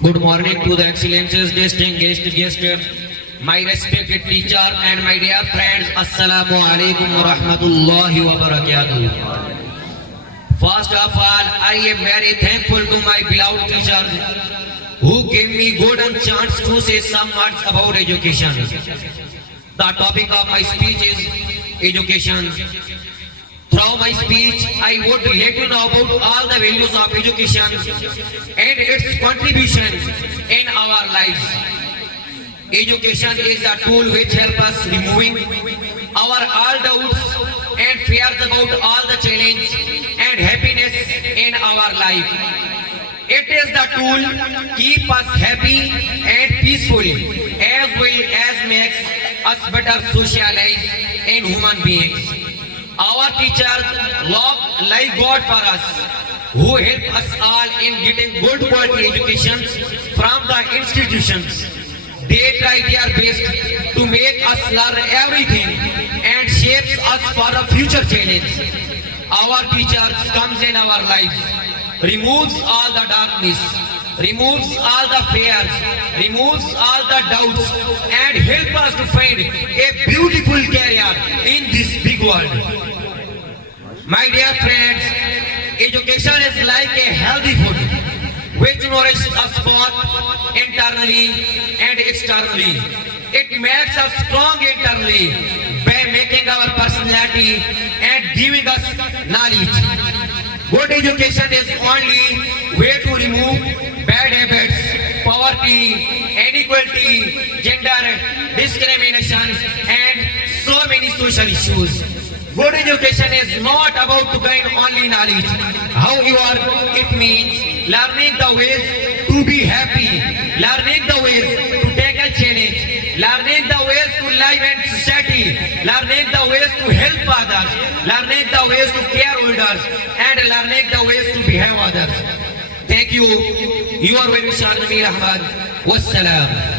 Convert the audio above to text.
Good morning to the excellencies, distinguished guests, my respected teacher and my dear friends. Assalamu alaikum wa rahmatullahi wa barakatuh. First of all, I am very thankful to my beloved teachers who gave me golden chance to say some words about education. The topic of my speech is education. Through my speech, I would let you know about all the values of education and its contribution in our lives. Education is a tool which helps us removing our all doubts and fears about all the challenge and happiness in our life. It is the tool keep us happy and peaceful as well as makes us better socialize and human beings. Our teachers love like God for us, who help us all in getting good quality education from the institutions. They try their best to make us learn everything and shapes us for a future challenge. Our teachers comes in our lives, removes all the darkness, removes all the fears, removes all the doubts, and help us to find a beautiful career in this big world. My dear friends, education is like a healthy food which nourishes us both internally and externally. It makes us strong internally by making our personality and giving us knowledge. Good education is only way to remove bad habits, poverty, inequality, gender discrimination, and so many social issues. Good education is not about to gain only knowledge. However, it means learning the ways to be happy, learning the ways to tackle challenge, learning the ways to live in society, learning the ways to help others, learning the ways to care others, and learning the ways to behave others. Thank you. You are very Sharmir Ahmad. Wassalam.